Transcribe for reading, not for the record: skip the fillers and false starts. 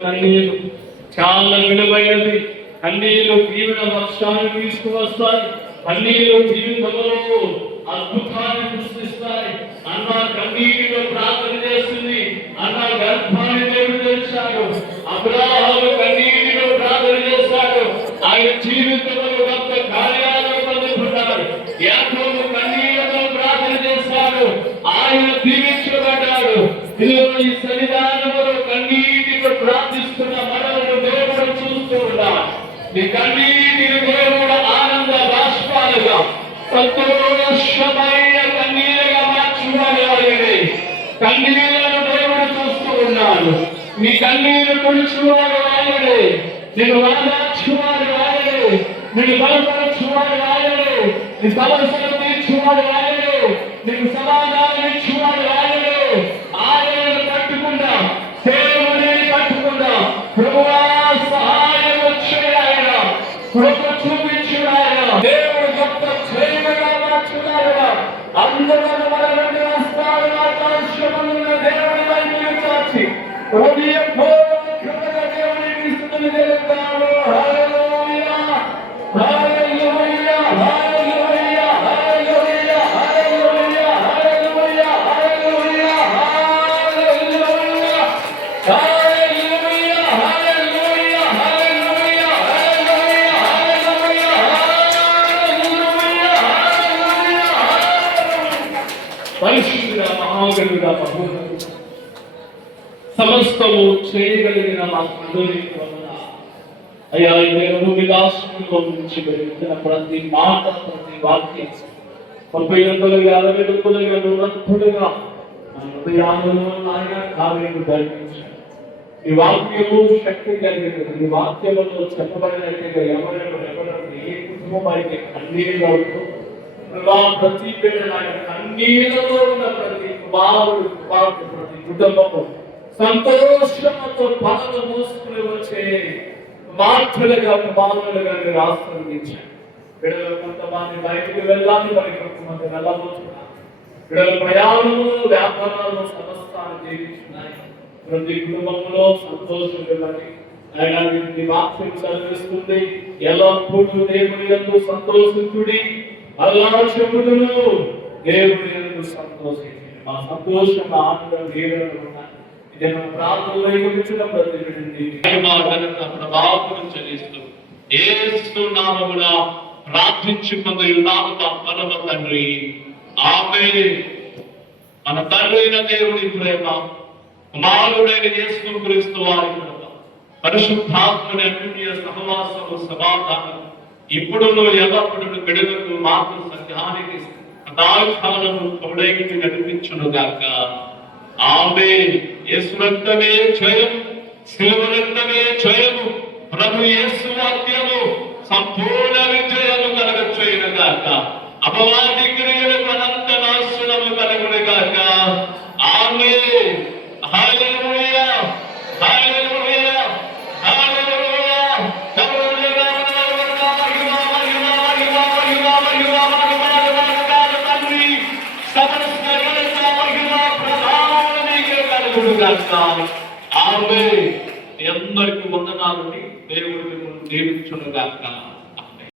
కన్నీరు చాలా విలువైనది. కన్నీరు దీవెన వర్షాన్ని తీసుకువస్తాయి. కన్నీరు జీవితంలో అద్భుతాన్ని సృష్టిస్తాయి. అన్న కన్నీటిలో ప్రార్థన చేస్తుంది. అన్న గర్భాన్ని దేవుడు తెచ్చాడు. అబ్రాహాము కన్నీటిలో ప్రార్థన చేస్తాడు. ఆయన జీవితంలో గొప్ప కార్యాలను పొందుకున్నాడు. యాకోబు కన్నీళ్లతో ప్రార్థన చేస్తాడు. ఆయన దీవించబడ్డాడు. ఈ సన్నిధానంలో కన్నీటితో ప్రార్థిస్తున్న మనలను దేవుడు చూస్తూ ఉన్నాడు. నీ కన్నీటిని దేవుడు ఆనంద బాష్పాలుగా సంతోషమైన కన్నీరుగా మార్చువాడు ఆయనే. కన్నీళ్లను దేవుడు చూస్తూ ఉన్నాడు. నీ కన్నీరు కొలుచువాడు ఆయనే. నేను వాదార్చువాడు ఆయనే. నేను బలపరచువాడు ఆయనే. నీ సమస్యలు తీర్చువాడు ఆయనే. నీకు సమాధానం ఇచ్చువాడు ఆయనే. ఆయనను పట్టుకుందా, దేవుడిని పట్టుకుందా. ప్రభువా సహాయం వచ్చే ఆయన, కృప చూపించు ఆయన. దేవుడు గొప్ప క్షేమగా మార్చున్నాడు. అందరూ మన రెండు హస్తాలు ఆకాశమున్న దేవుడి వైపు చాచి హృదయపూర్వకంగా దేవుడికి స్తుతులు చెల్లిద్దాము. హల్లెలూయా, హల్లెలూయా, హల్లెలూయా, హల్లెలూయా, హల్లెలూయా, హల్లెలూయా, హల్లెలూయా, హల్లెలూయా, హల్లెలూయా, హల్లెలూయా, హల్లెలూయా, హల్లెలూయా, హల్లెలూయా. పరిశుద్ధుడా, మహాగణుడా, మహోన్నతుడా, సమస్తము చేయగలిగిన మా తండ్రికి వందనాలు. అయ్యా, నేను విలాసంలో నుంచి వెళ్తున్న ప్రతి మాట, ప్రతి వాక్యం 30 60 నా హృదయాలలో నాయన కార్యము జరిగించాను. ఈ వాక్యము శక్తి కలిగినది. ఈ వాక్యములో చెప్పబడినట్టుగా ఎవరెవరు ఏ కుటుంబం అయితే కన్నీళ్ళు అవుతూ ప్రతి బిడ్డ నాయన కన్నీళ్ళలో ఉన్న ప్రతి కుమారుడు కుమార్తె ప్రతి కుటుంబము సంతోషంతో పనులు మోసుకుని వచ్చే మాటలుగా కుమారులుగా మీరు ఆశీర్వదించారు. బిడ్డలు కొంతమంది బయటికి వెళ్ళాలి, మరి కొంతమంది వెళ్ళబోతున్నారు. బిడ్డల ప్రయాణము, వ్యాపారాలు, సమస్తాన్ని జీవిస్తున్నాయి. ప్రతి కుటుంబంలో సంతోషం ఇవ్వండి. ఆయన మీ వాక్యం చదివిస్తుంది. ఎల్లప్పుడూ దేవుని యందు సంతోషించుడి, అల్లాచెప్పుడును దేవుని యందు సంతోషించుడి. మా సంతోషం, ఆనందం దేవుడు ఉన్నాయి. నేను ప్రార్థనలో ఇచ్చిన ప్రతి బిడ్డని ప్రభావం చెల్లిస్తూ యేసు నామమున ప్రార్థించుకొనున్నాము మా పరమ తండ్రి, ఆమేన్. మన తండ్రి అయిన దేవుని ప్రేమ, కుమారుడైన యేసు క్రీస్తు వారి కృప, పరిశుద్ధాత్మని అన్యోన్య సహవాసము, సమాధానం ఇప్పుడును ఎల్లప్పుడూ బిడ్డలకు మాకు సత్యానికి సదాకాలము తోడైకి నడిపించును గాక. ఆమేన్. యేసు రక్తమే జయం, శిలువ రక్తమే జయము, ప్రభు యేసు వాక్యము సంపూర్ణ విజయము కలగచేయును గాక. అపవాది క్రియలకు అనంత నాశనము కలుగును గాక. ఆమేన్. హల్లెలూయా, హల్లెలూయా, హల్లెలూయా. ఆమేన్. అందరికీ వందనాలు. దేవుడు మిమ్మల్ని దీవించును గాక.